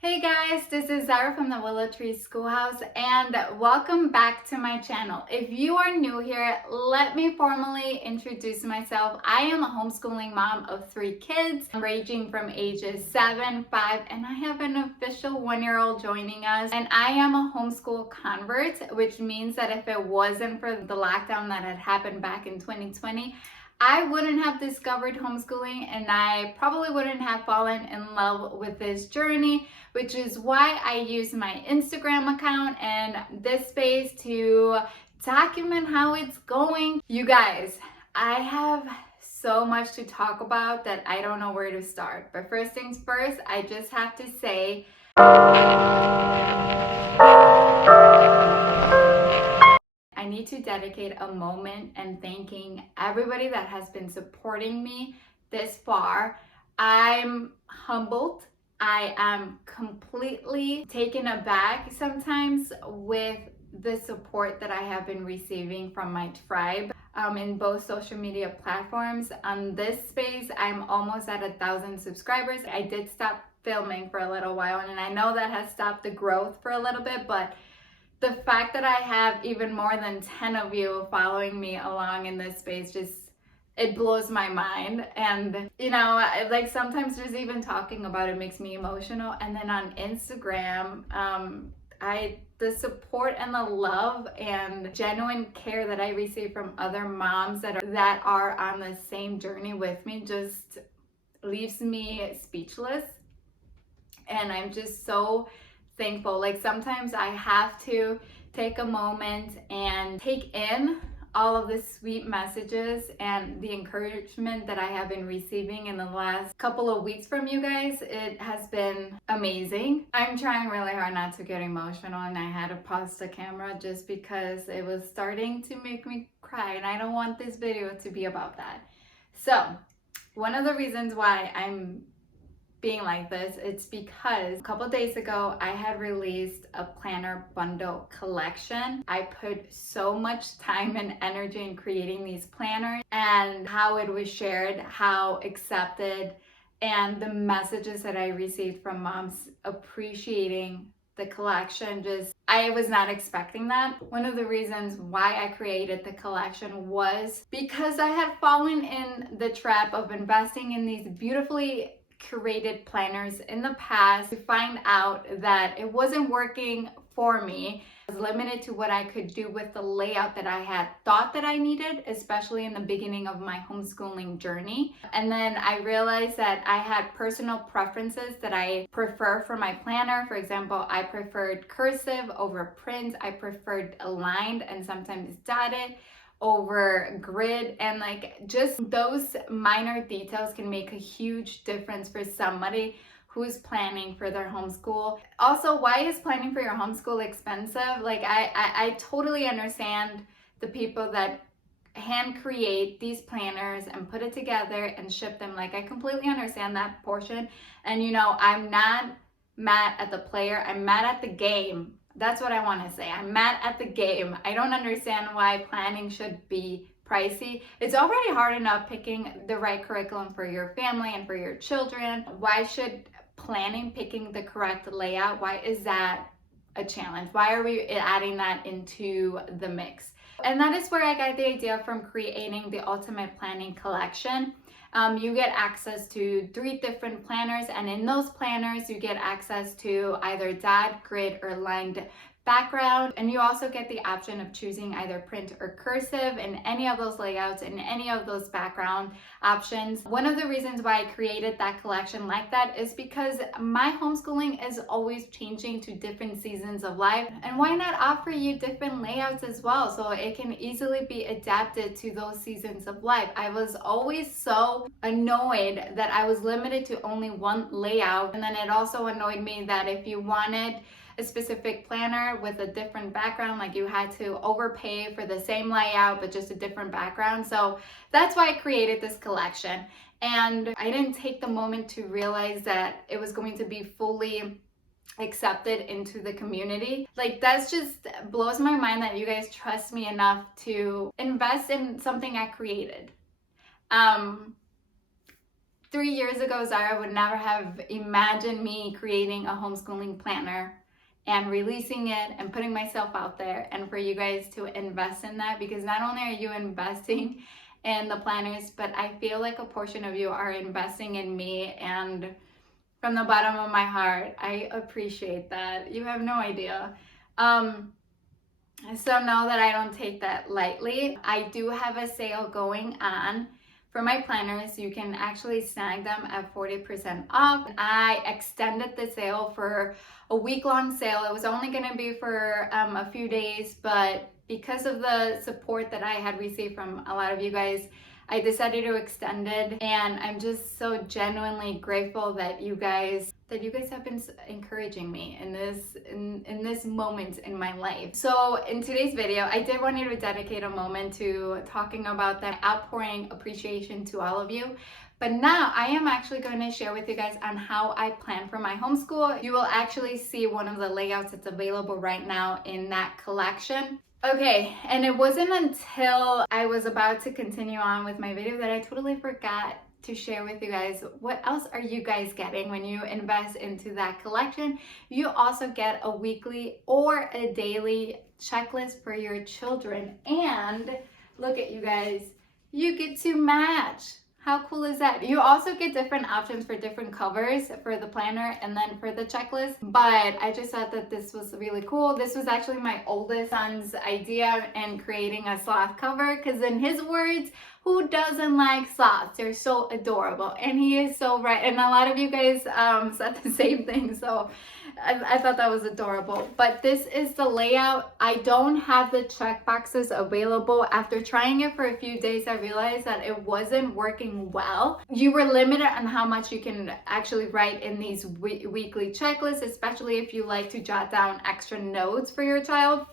Hey guys, this is Zara from the Willow Tree Schoolhouse and welcome back to my channel. If you are new here, let me formally introduce myself. I am a homeschooling mom of 3 kids ranging from ages 7, 5, and I have an official 1-year-old joining us. And I am a homeschool convert, which means that if it wasn't for the lockdown that had happened back in 2020, I wouldn't have discovered homeschooling and I probably wouldn't have fallen in love with this journey, which is why I use my Instagram account and this space to document how it's going. You guys, I have so much to talk about that I don't know where to start. But first things first, I just have to say, I need to dedicate a moment and thanking everybody that has been supporting me this far. I'm humbled. I am completely taken aback sometimes with the support that I have been receiving from my tribe in both social media platforms. On this space, I'm almost at 1,000 subscribers. I did stop filming for a little while, and I know that has stopped the growth for a little bit, but the fact that I have even more than 10 of you following me along in this space it blows my mind. And like sometimes just even talking about it makes me emotional. And then on Instagram, the support and the love and genuine care that I receive from other moms that are on the same journey with me just leaves me speechless. And I'm just so thankful. Like sometimes I have to take a moment and take in all of the sweet messages and the encouragement that I have been receiving in the last couple of weeks from you guys. It has been amazing. I'm trying really hard not to get emotional, and I had to pause the camera just because it was starting to make me cry, and I don't want this video to be about that. So one of the reasons why I'm being like this, it's because a couple days ago I had released a planner bundle collection. I put so much time and energy in creating these planners, and how it was shared, how accepted, and the messages that I received from moms appreciating the collection, I was not expecting that. One of the reasons why I created the collection was because I had fallen in the trap of investing in these beautifully curated planners in the past to find out that it wasn't working for me. I was limited to what I could do with the layout that I had thought that I needed, especially in the beginning of my homeschooling journey. And then I realized that I had personal preferences that I prefer for my planner. For example, I preferred cursive over print. I preferred aligned and sometimes dotted over grid, and like just those minor details can make a huge difference for somebody who's planning for their homeschool. Also, why is planning for your homeschool expensive? Like I totally understand the people that hand create these planners and put it together and ship them. Like I completely understand that portion. And I'm not mad at the player, I'm mad at the game. That's what I want to say. I'm mad at the game. I don't understand why planning should be pricey. It's already hard enough picking the right curriculum for your family and for your children. Why should picking the correct layout, why is that a challenge? Why are we adding that into the mix? And that is where I got the idea from creating the Ultimate Planning Collection. You get access to 3 different planners, and in those planners you get access to either dot, grid, or lined background, and you also get the option of choosing either print or cursive in any of those layouts and any of those background options. One of the reasons why I created that collection like that is because my homeschooling is always changing to different seasons of life, and why not offer you different layouts as well so it can easily be adapted to those seasons of life. I was always so annoyed that I was limited to only one layout, and then it also annoyed me that if you wanted a specific planner with a different background, like you had to overpay for the same layout but just a different background. So that's why I created this collection, and I didn't take the moment to realize that it was going to be fully accepted into the community. Like that's just blows my mind that you guys trust me enough to invest in something I created. 3 years ago, Zara would never have imagined me creating a homeschooling planner and releasing it and putting myself out there, and for you guys to invest in that, because not only are you investing in the planners, but I feel like a portion of you are investing in me, and from the bottom of my heart, I appreciate that. You have no idea. So know that I don't take that lightly. I do have a sale going on for my planners. You can actually snag them at 40% off. I extended the sale for a week-long sale. It was only going to be for a few days, but because of the support that I had received from a lot of you guys, I decided to extend it, and I'm just so genuinely grateful that you guys have been encouraging me in this moment in my life. So in today's video, I did want you to dedicate a moment to talking about that outpouring appreciation to all of you. But now I am actually going to share with you guys on how I plan for my homeschool. You will actually see one of the layouts that's available right now in that collection. Okay, and it wasn't until I was about to continue on with my video that I totally forgot to share with you guys what else are you guys getting when you invest into that collection. You also get a weekly or a daily checklist for your children, and look at you guys, you get to match. How cool is that? You also get different options for different covers for the planner and then for the checklist, but I just thought that this was really cool. This was actually my oldest son's idea in creating a sloth cover, because in his words, who doesn't like sloths? They're so adorable, and he is so right. And a lot of you guys said the same thing, so I thought that was adorable. But this is the layout. I don't have the check boxes available. After trying it for a few days, I realized that it wasn't working well. You were limited on how much you can actually write in these weekly checklists, especially if you like to jot down extra notes for your child.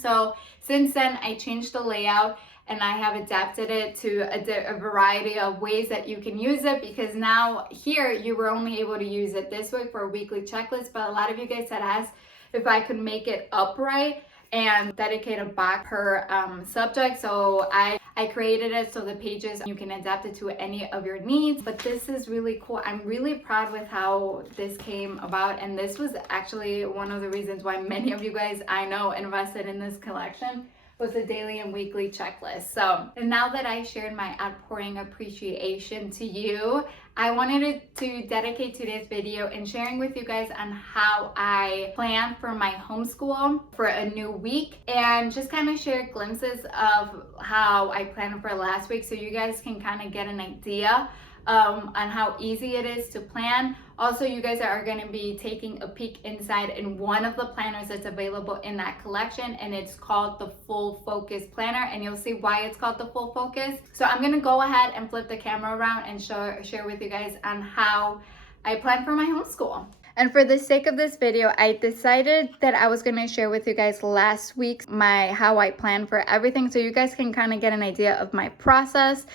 So since then, I changed the layout, and I have adapted it to a variety of ways that you can use it, because now here you were only able to use it this way for a weekly checklist, but a lot of you guys had asked if I could make it upright and dedicate a box per subject. So I created it so the pages, you can adapt it to any of your needs. But this is really cool. I'm really proud with how this came about, and this was actually one of the reasons why many of you guys I know invested in this collection, was a daily and weekly checklist. So, and now that I shared my outpouring appreciation to you, I wanted to dedicate today's video in sharing with you guys on how I plan for my homeschool for a new week, and just kind of share glimpses of how I planned for last week, so you guys can kind of get an idea on how easy it is to plan. Also, you guys are going to be taking a peek inside in one of the planners that's available in that collection, and it's called the Full Focus Planner, and you'll see why it's called the Full Focus. So I'm going to go ahead and flip the camera around and share with you guys on how I plan for my homeschool. And for the sake of this video, I decided that I was going to share with you guys last week how I plan for everything, so you guys can kind of get an idea of my process.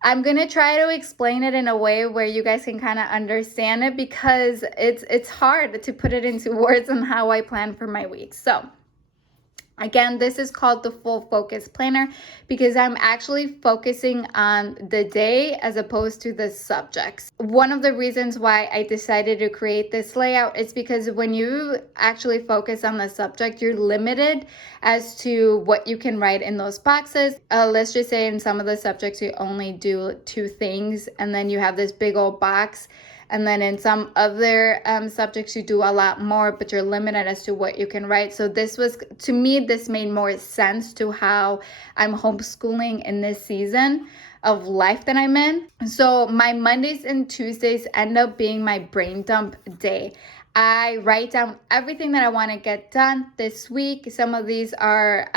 I'm going to try to explain it in a way where you guys can kind of understand it, because it's hard to put it into words on how I plan for my week. So again, this is called the Full Focus Planner because I'm actually focusing on the day as opposed to the subjects. One of the reasons why I decided to create this layout is because when you actually focus on the subject, you're limited as to what you can write in those boxes. Let's just say in some of the subjects, you only do 2 things, and then you have this big old box. And then in some other subjects, you do a lot more, but you're limited as to what you can write. So this was, to me, this made more sense to how I'm homeschooling in this season of life that I'm in. So my Mondays and Tuesdays end up being my brain dump day. I write down everything that I want to get done this week. Some of these are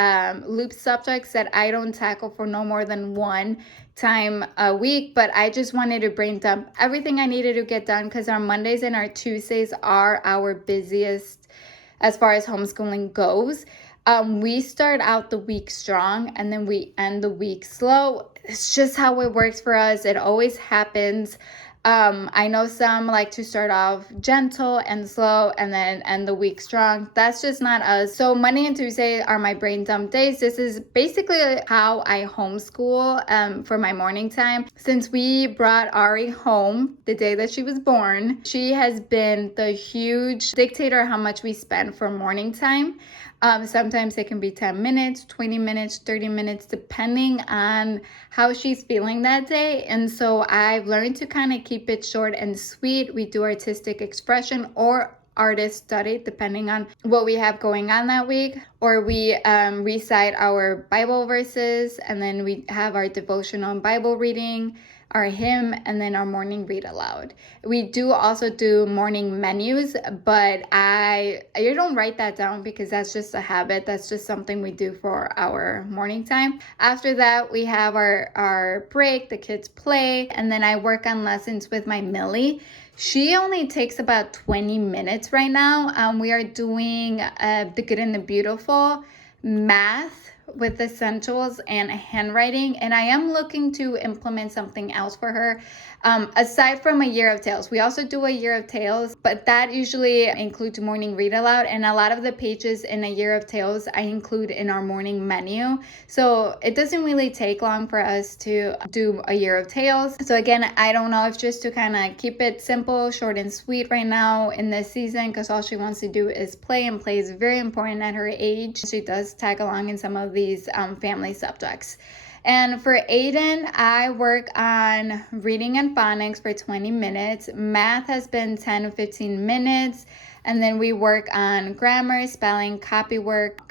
loop subjects that I don't tackle for no more than 1 time a week, but I just wanted to brain dump everything I needed to get done, because our Mondays and our Tuesdays are our busiest as far as homeschooling goes. We start out the week strong and then we end the week slow. It's just how it works for us. It always happens. I know some like to start off gentle and slow and then end the week strong. That's just not us. So Monday and Tuesday are my brain dump days. This is basically how I homeschool for my morning time. Since we brought Ari home the day that she was born, she has been the huge dictator how much we spend for morning time. Sometimes it can be 10 minutes, 20 minutes, 30 minutes, depending on how she's feeling that day. And so I've learned to kind of keep it short and sweet. We do artistic expression or artist study, depending on what we have going on that week. Or we recite our Bible verses, and then we have our devotional Bible reading, our hymn, and then our morning read aloud. We do also do morning menus, but I don't write that down because that's just a habit. That's just something we do for our morning time. After that, we have our break, the kids play, and then I work on lessons with my Millie. She only takes about 20 minutes right now. We are doing The Good and the Beautiful, math with essentials, and handwriting, and I am looking to implement something else for her aside from a year of tales. We also do a year of tales, but that usually includes morning read aloud, and a lot of the pages in a year of tales I include in our morning menu, so it doesn't really take long for us to do a year of tales. So again, I don't know if just to kind of keep it simple, short and sweet right now in this season, because all she wants to do is play, and play is very important at her age. She does tag along in some of these family subjects. And for Aiden, I work on reading and phonics for 20 minutes. Math has been 10 to 15 minutes. And then we work on grammar, spelling, copywork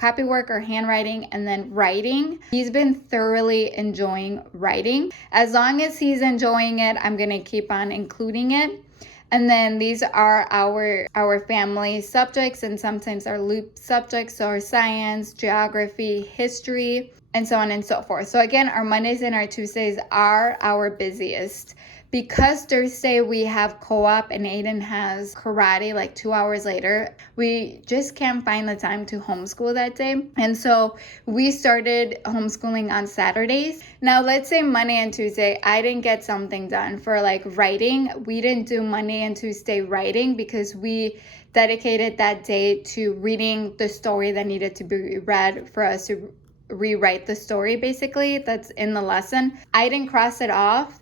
or handwriting, and then writing. He's been thoroughly enjoying writing. As long as he's enjoying it, I'm going to keep on including it. And then these are our family subjects, and sometimes our loop subjects, so our science, geography, history, and so on and so forth. So again, our Mondays and our Tuesdays are our busiest. Because Thursday we have co-op and Aiden has karate like 2 hours later, we just can't find the time to homeschool that day. And so we started homeschooling on Saturdays. Now let's say Monday and Tuesday I didn't get something done for like writing. We didn't do Monday and Tuesday writing because we dedicated that day to reading the story that needed to be read for us to rewrite the story basically that's in the lesson. I didn't cross it off.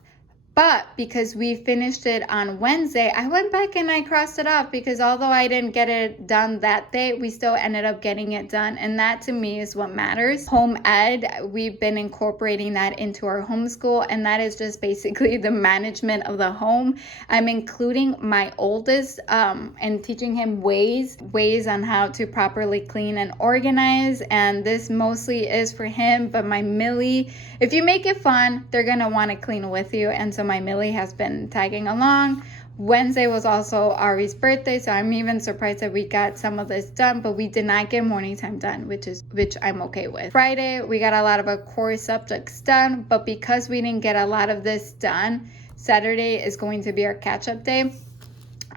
But because we finished it on Wednesday, I went back and I crossed it off because although I didn't get it done that day, we still ended up getting it done. And that to me is what matters. Home ed, we've been incorporating that into our homeschool, and that is just basically the management of the home. I'm including my oldest and teaching him ways on how to properly clean and organize. And this mostly is for him, but my Millie, if you make it fun, they're going to want to clean with you. And so my Millie has been tagging along. Wednesday was also Ari's birthday, so I'm even surprised that we got some of this done, but we did not get morning time done, which I'm okay with. Friday, we got a lot of our core subjects done, but because we didn't get a lot of this done, Saturday is going to be our catch-up day.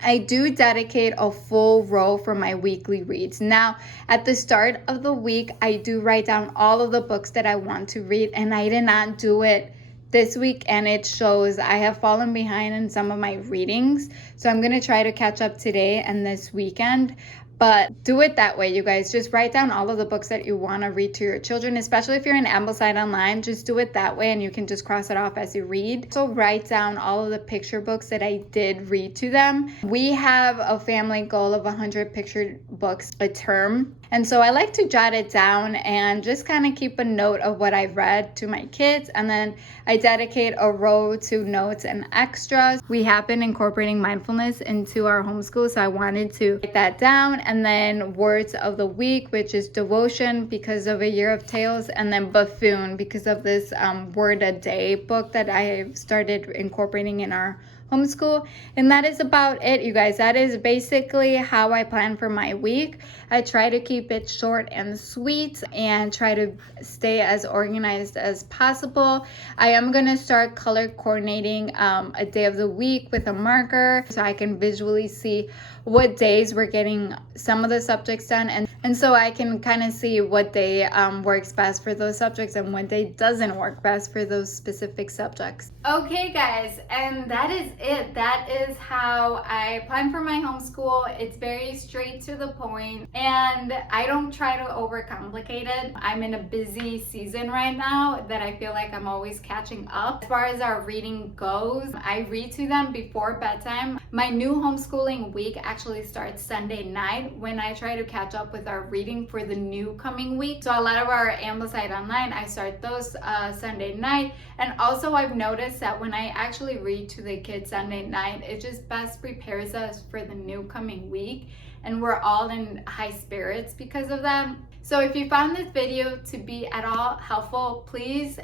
I do dedicate a full row for my weekly reads. Now, at the start of the week, I do write down all of the books that I want to read, and I did not do it this week, and it shows. I have fallen behind in some of my readings, so I'm going to try to catch up today and this weekend. But do it that way, you guys. Just write down all of the books that you want to read to your children, especially if you're in Ambleside Online. Just do it that way and you can just cross it off as you read. So write down all of the picture books that I did read to them. We have a family goal of 100 picture books a term. And so I like to jot it down and just kind of keep a note of what I've read to my kids. And then I dedicate a row to notes and extras. We have been incorporating mindfulness into our homeschool, so I wanted to write that down. And then words of the week, which is devotion because of a year of tales, and then buffoon because of this word a day book that I started incorporating in our homeschool. And that is about it, you guys. That is basically how I plan for my week. I try to keep it short and sweet and try to stay as organized as possible. I am going to start color coordinating a day of the week with a marker so I can visually see what days we're getting some of the subjects done. And so I can kind of see what day works best for those subjects and what day doesn't work best for those specific subjects. Okay guys, and that is it. That is how I plan for my homeschool. It's very straight to the point, and I don't try to overcomplicate it. I'm in a busy season right now that I feel like I'm always catching up. As far as our reading goes, I read to them before bedtime. My new homeschooling week actually starts Sunday night when I try to catch up with our reading for the new coming week. So a lot of our Ambleside Online, I start those Sunday night. And also I've noticed that when I actually read to the kids Sunday night, it just best prepares us for the new coming week. And we're all in high spirits because of that. So if you found this video to be at all helpful, please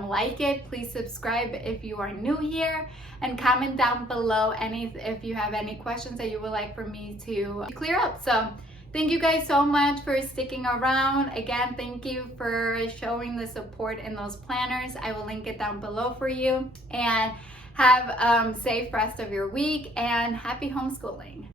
like it. Please subscribe if you are new here, and comment down below if you have any questions that you would like for me to clear up. So thank you guys so much for sticking around. Again, thank you for showing the support in those planners. I will link it down below for you. And have a safe rest of your week, and happy homeschooling.